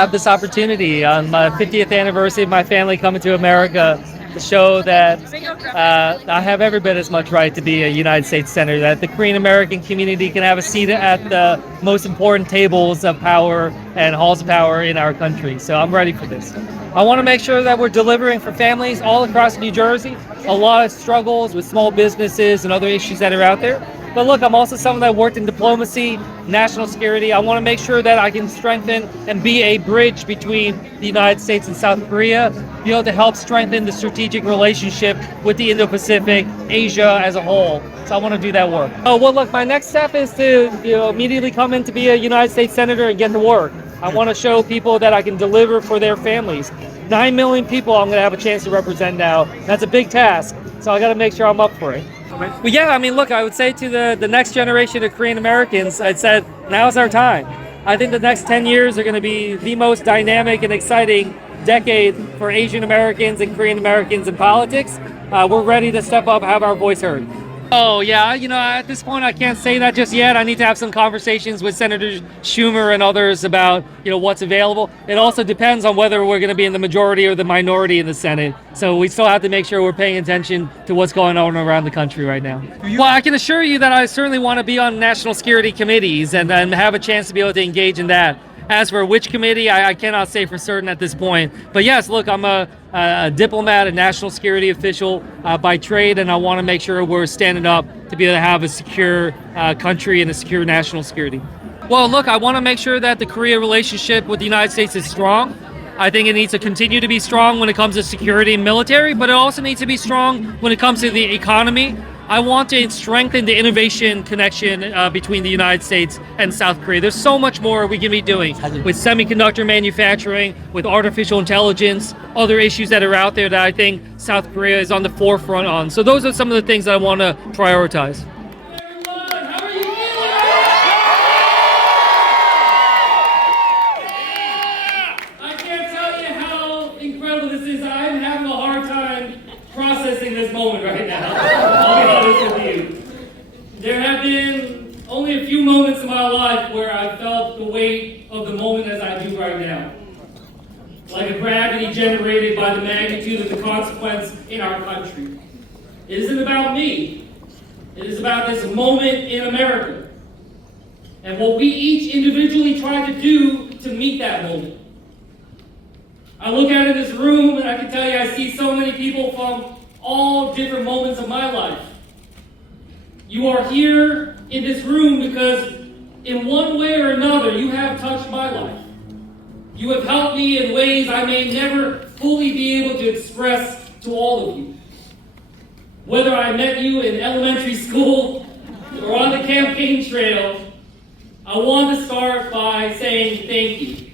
have this opportunity on my 50th anniversary of my family coming to America to show that I have every bit as much right to be a United States Senator, that the Korean-American community can have a seat at the most important tables of power and halls of power in our country. So I'm ready for this. I want to make sure that we're delivering for families all across New Jersey. A lot of struggles with small businesses and other issues that are out there. But look, I'm also someone that worked in diplomacy, national security. I want to make sure that I can strengthen and be a bridge between the United States and South Korea, be able to help strengthen the strategic relationship with the Indo-Pacific, Asia as a whole. So I want to do that work. Oh, well, look, my next step is to immediately come in to be a United States Senator and get to work. I want to show people that I can deliver for their families. 9 million people I'm going to have a chance to represent now. That's a big task, so I got to make sure I'm up for it. Well, yeah, I mean, look, I would say to the next generation of Korean Americans, I'd said, now's our time. I think the next 10 years are going to be the most dynamic and exciting decade for Asian Americans and Korean Americans in politics. We're ready to step up, have our voice heard. Oh, yeah, at this point, I can't say that just yet. I need to have some conversations with Senator Schumer and others about, what's available. It also depends on whether we're going to be in the majority or the minority in the Senate. So we still have to make sure we're paying attention to what's going on around the country right now. Well, I can assure you that I certainly want to be on national security committees and have a chance to be able to engage in that. As for which committee, I cannot say for certain at this point. But yes, look, I'm a diplomat, a national security official by trade, and I want to make sure we're standing up to be able to have a secure country and a secure national security. Well, look, I want to make sure that the Korea relationship with the United States is strong. I think it needs to continue to be strong when it comes to security and military, but it also needs to be strong when it comes to the economy. I want to strengthen the innovation connection between the United States and South Korea. There's so much more we can be doing with semiconductor manufacturing, with artificial intelligence, other issues that are out there that I think South Korea is on the forefront on. So those are some of the things that I want to prioritize. I can't tell you how incredible this is. I'm having a hard time processing this moment right now. There have been only a few moments in my life where I felt the weight of the moment as I do right now. Like a gravity generated by the magnitude of the consequence in our country. It isn't about me. It is about this moment in America. And what we each individually try to do to meet that moment. I look out in this room and I can tell you I see so many people from all different moments of my life. You are here in this room because in one way or another, you have touched my life. You have helped me in ways I may never fully be able to express to all of you. Whether I met you in elementary school or on the campaign trail, I want to start by saying thank you.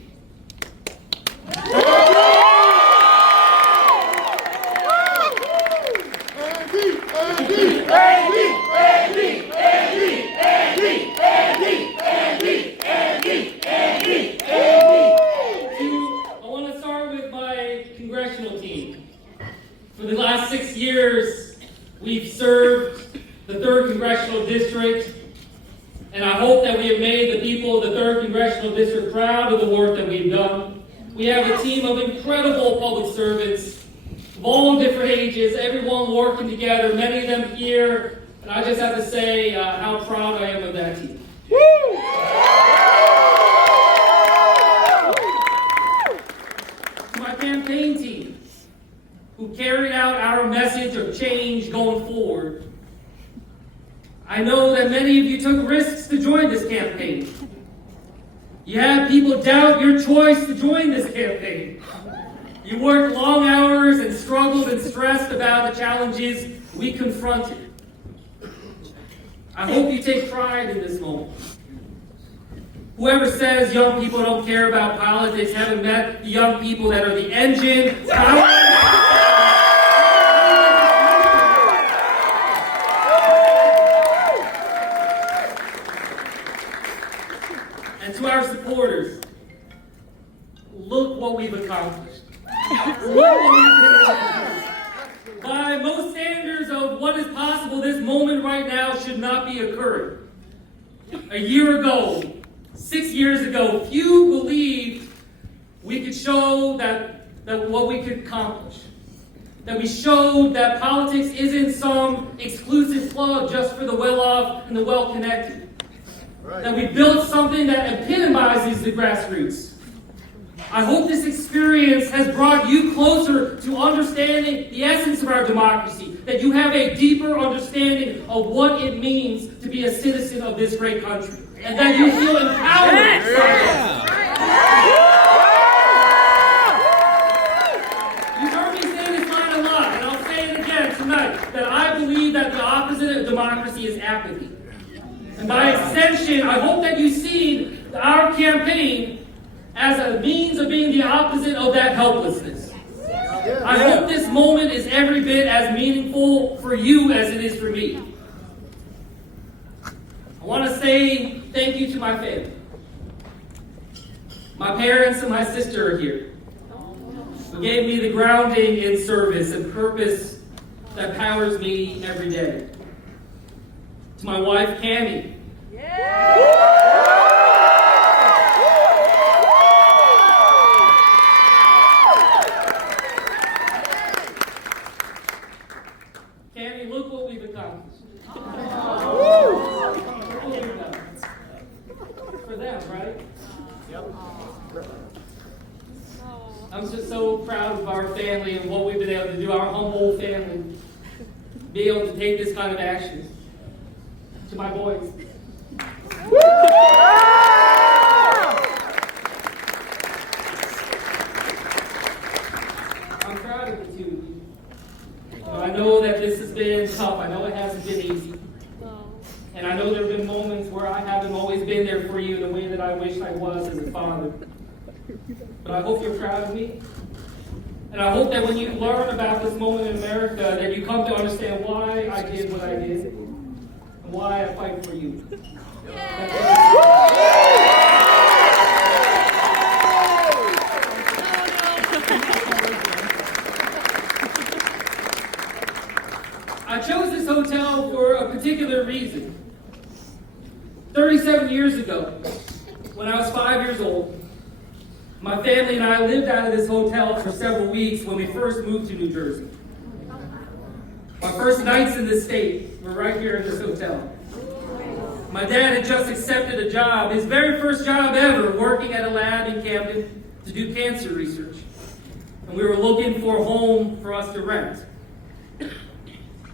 For the last 6 years, we've served the 3rd Congressional District, and I hope that we have made the people of the 3rd Congressional District proud of the work that we've done. We have a team of incredible public servants of all different ages, everyone working together, many of them here, and I just have to say how proud I am of that team. To my campaign team, who carried out our message of change going forward. I know that many of you took risks to join this campaign. You had people doubt your choice to join this campaign. You worked long hours and struggled and stressed about the challenges we confronted. I hope you take pride in this moment. Whoever says young people don't care about politics haven't met the young people that are the engine, power, and to our supporters, look what we've accomplished. By most standards of what is possible, this moment right now should not be occurring. A year ago, 6 years ago, few believed we could show that what we could accomplish. That we showed that politics isn't some exclusive club just for the well-off and the well-connected. Right. That we built something that epitomizes the grassroots. I hope this experience has brought you closer to understanding the essence of our democracy, that you have a deeper understanding of what it means to be a citizen of this great country, and that you feel empowered. You heard me say this line a lot, and I'll say it again tonight, that I believe that the opposite of democracy is apathy. And by extension, I hope that you see our campaign as a means of being the opposite of that helplessness. I hope this moment is every bit as meaningful for you as it is for me. I want to say thank you to my family. My parents and my sister are here, who gave me the grounding in service and purpose that powers me every day. To my wife, Cammie. Cammie, look what we've accomplished. For them, right? Yep. I'm just so proud of our family and what we've been able to do, our humble family, be able to take this kind of action. To my boys. I'm proud of the two of you. I know that this has been tough. I know it hasn't been easy. And I know there have been moments where I haven't always been there for you the way that I wish I was as a father. But I hope you're proud of me. And I hope that when you learn about this moment in America, that you come to understand why I did what I did and why I fight for you. I chose this hotel for a particular reason. 37 years ago, when I was 5 years old, my family and I lived out of this hotel for several weeks when we first moved to New Jersey. My first nights in this state were right here in this hotel. My dad had just accepted a job, his very first job ever, working at a lab in Camden to do cancer research. And we were looking for a home for us to rent.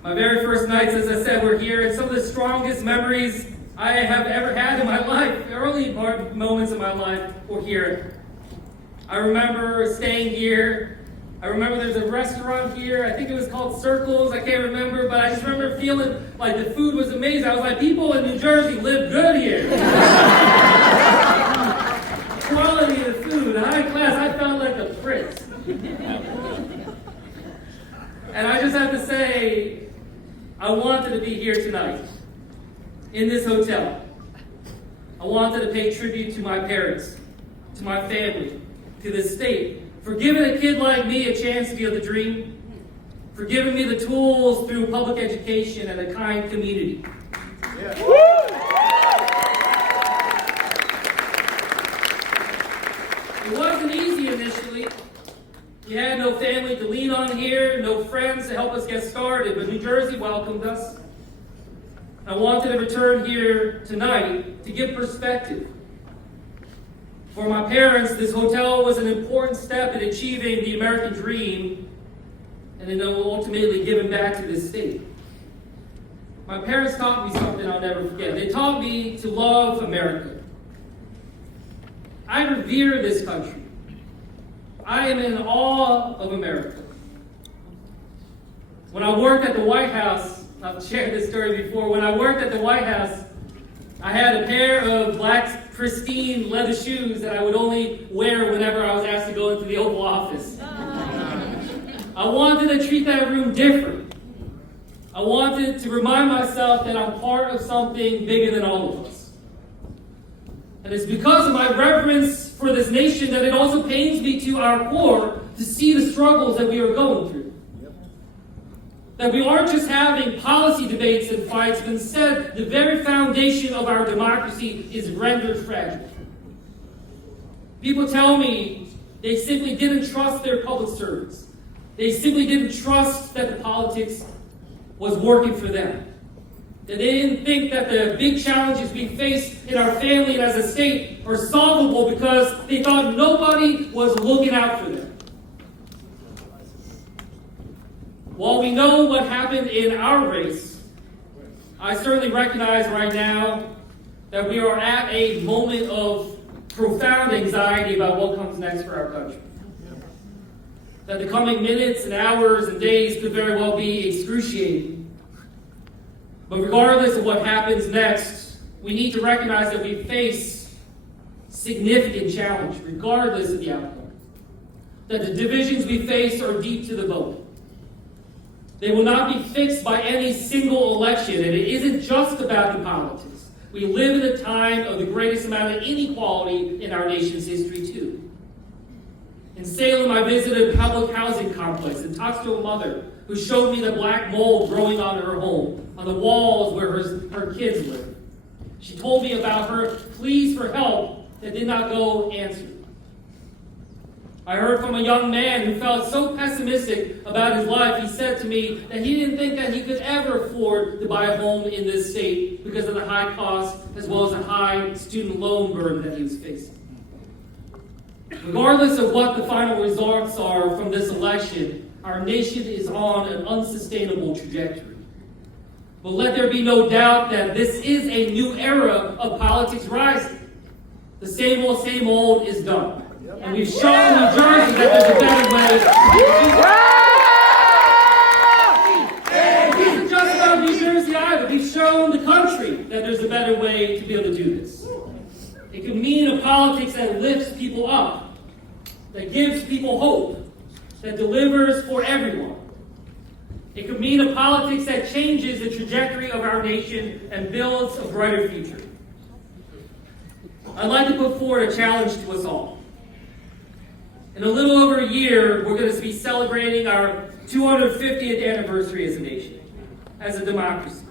My very first nights, as I said, were here, and some of the strongest memories I have ever had in my life, early moments of my life, were here. I remember staying here. I remember there's a restaurant here. I think it was called Circles. I can't remember, but I just remember feeling like the food was amazing. I was like, people in New Jersey live good here. Quality of food, high class. I felt like a prince. And I just have to say, I wanted to be here tonight, in this hotel. I wanted to pay tribute to my parents, to my family, to the state, for giving a kid like me a chance to be able to dream, for giving me the tools through public education and a kind community. Yeah. It wasn't easy initially. We had no family to lean on here, no friends to help us get started, but New Jersey welcomed us. I wanted to return here tonight to give perspective. For my parents, this hotel was an important step in achieving the American dream and then ultimately giving back to this state. My parents taught me something I'll never forget. They taught me to love America. I revere this country. I am in awe of America. When I worked at the White House, I've shared this story before, when I worked at the White House, I had a pair of black, pristine leather shoes that I would only wear whenever I was asked to go into the Oval Office. I wanted to treat that room different. I wanted to remind myself that I'm part of something bigger than all of us. And it's because of my reverence for this nation that it also pains me to our core to see the struggles that we are going through. That we aren't just having policy debates and fights, but instead the very foundation of our democracy is rendered fragile. People tell me They simply didn't trust their public servants. They simply didn't trust that the politics was working for them. That they didn't think that the big challenges we face in our family and as a state are solvable because they thought nobody was looking out for them. While we know what happened in our race, I certainly recognize right now that we are at a moment of profound anxiety about what comes next for our country. That the coming minutes and hours and days could very well be excruciating. But regardless of what happens next, we need to recognize that we face significant challenge, regardless of the outcome. That the divisions we face are deep to the bone. They will not be fixed by any single election, and it isn't just about the politics. We live in a time of the greatest amount of inequality in our nation's history, too. In Salem, I visited a public housing complex and talked to a mother who showed me the black mold growing on her home, on the walls where her kids live. She told me about her pleas for help that did not go answered. I heard from a young man who felt so pessimistic about his life, he said to me that he didn't think that he could ever afford to buy a home in this state because of the high cost as well as the high student loan burden that he was facing. Regardless of what the final results are from this election, our nation is on an unsustainable trajectory. But let there be no doubt that this is a new era of politics rising. The same old is done. And we've shown New Jersey that there's a better way to do this. It isn't just about New Jersey either. We've shown the country that there's a better way to be able to do this. It can mean a politics that lifts people up, that gives people hope, that delivers for everyone. It could mean a politics that changes the trajectory of our nation and builds a brighter future. I'd like to put forward a challenge to us all. In a little over a year, we're going to be celebrating our 250th anniversary as a nation, as a democracy.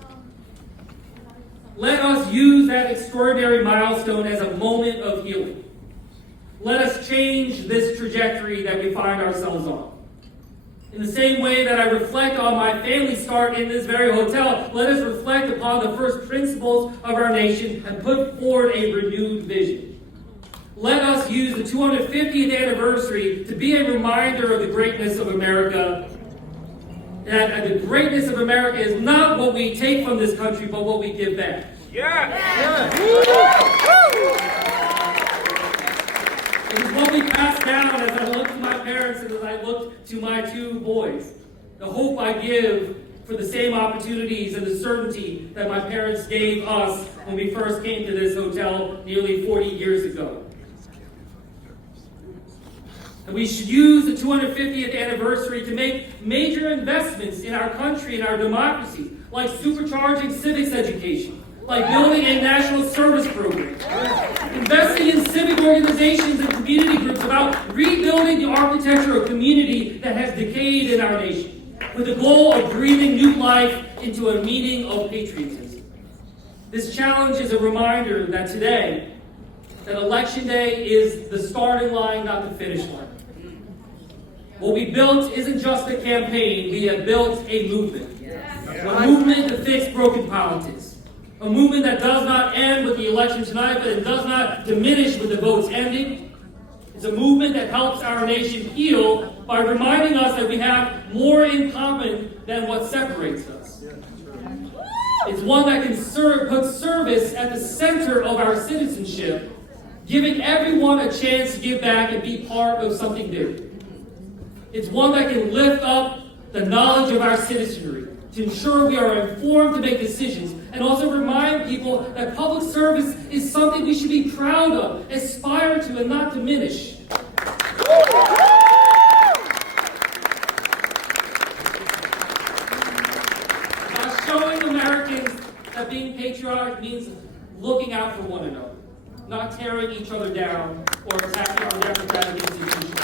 Let us use that extraordinary milestone as a moment of healing. Let us change this trajectory that we find ourselves on. In the same way that I reflect on my family's start in this very hotel, let us reflect upon the first principles of our nation and put forward a renewed vision. Let us use the 250th anniversary to be a reminder of the greatness of America. That the greatness of America is not what we take from this country, but what we give back. It is what we pass down as I look to my parents and as I look to my two boys. The hope I give for the same opportunities and the certainty that my parents gave us when we first came to this hotel nearly 40 years ago. And we should use the 250th anniversary to make major investments in our country and our democracy, like supercharging civics education, like building a national service program, investing in civic organizations and community groups about rebuilding the architecture of community that has decayed in our nation, with the goal of breathing new life into a meaning of patriotism. This challenge is a reminder that today, that Election Day is the starting line, not the finish line. What we built isn't just a campaign, we have built a movement. A movement to fix broken politics. A movement that does not end with the election tonight, but it does not diminish with the votes ending. It's a movement that helps our nation heal by reminding us that we have more in common than what separates us. It's one that can put service at the center of our citizenship, giving everyone a chance to give back and be part of something big. It's one that can lift up the knowledge of our citizenry to ensure we are informed to make decisions and also remind people that public service is something we should be proud of, aspire to, and not diminish. By showing Americans that being patriotic means looking out for one another, not tearing each other down or attacking our democratic institutions.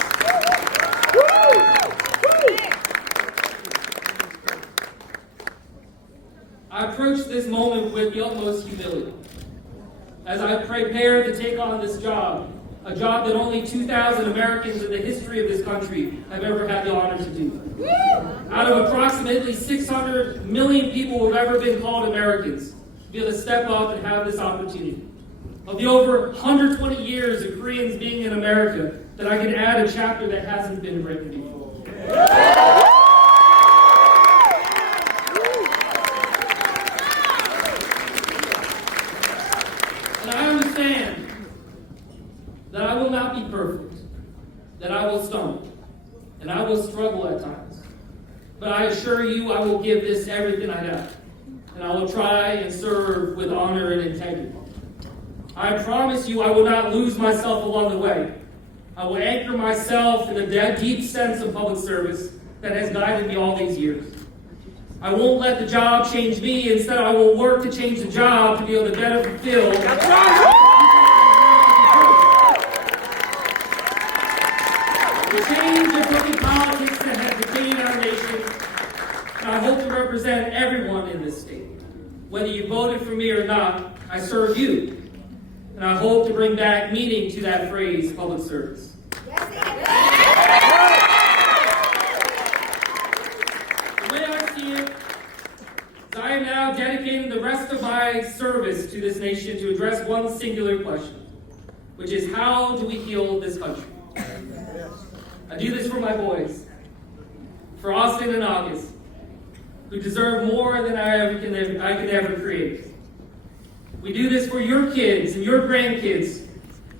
I approach this moment with the utmost humility. As I prepare to take on this job, a job that only 2,000 Americans in the history of this country have ever had the honor to do. Out of approximately 600 million people who have ever been called Americans, to be able to step up and have this opportunity. Of the over 120 years of Koreans being in America, that I can add a chapter that hasn't been written before. And I understand that I will not be perfect, that I will stumble, and I will struggle at times. But I assure you I will give this everything I have, and I will try and serve with honor and integrity. I promise you I will not lose myself along the way. I will anchor myself in the deep sense of public service that has guided me all these years. I won't let the job change me. Instead, I will work to change the job to be able to better fulfill. The change of looking politics that has detained our nation. And I hope to represent everyone in this state. Whether you voted for me or not, I serve you. And I hope to bring back meaning to that phrase, public service. The way I see it, is I am now dedicating the rest of my service to this nation to address one singular question, which is how do we heal this country? I do this for my boys, for Austin and August, who deserve more than I could ever create. We do this for your kids and your grandkids,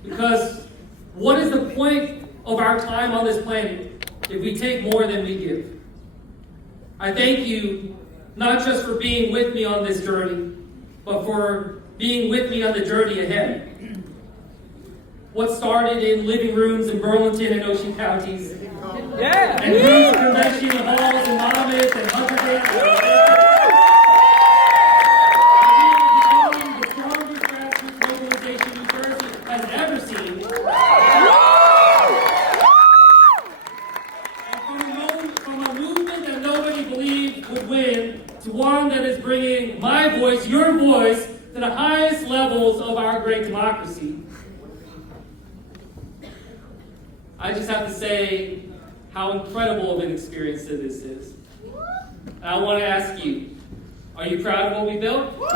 because what is the point of our time on this planet if we take more than we give? I thank you not just for being with me on this journey, but for being with me on the journey ahead. What started in living rooms in Burlington and Ocean counties, and rooms convention halls in Monmouth and Hunterdale, one that is bringing my voice, your voice, to the highest levels of our great democracy. I just have to say how incredible of an experience this is. And I want to ask you, are you proud of what we built? Let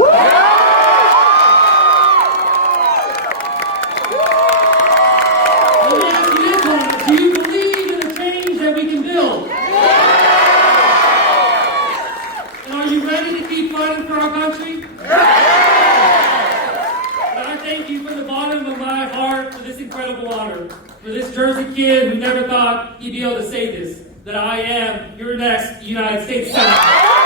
me ask you this one. Do you believe in the change that we can build? Fighting for our country? And I thank you from the bottom of my heart for this incredible honor, for this Jersey kid who never thought he'd be able to say this, that I am your next United States Senator.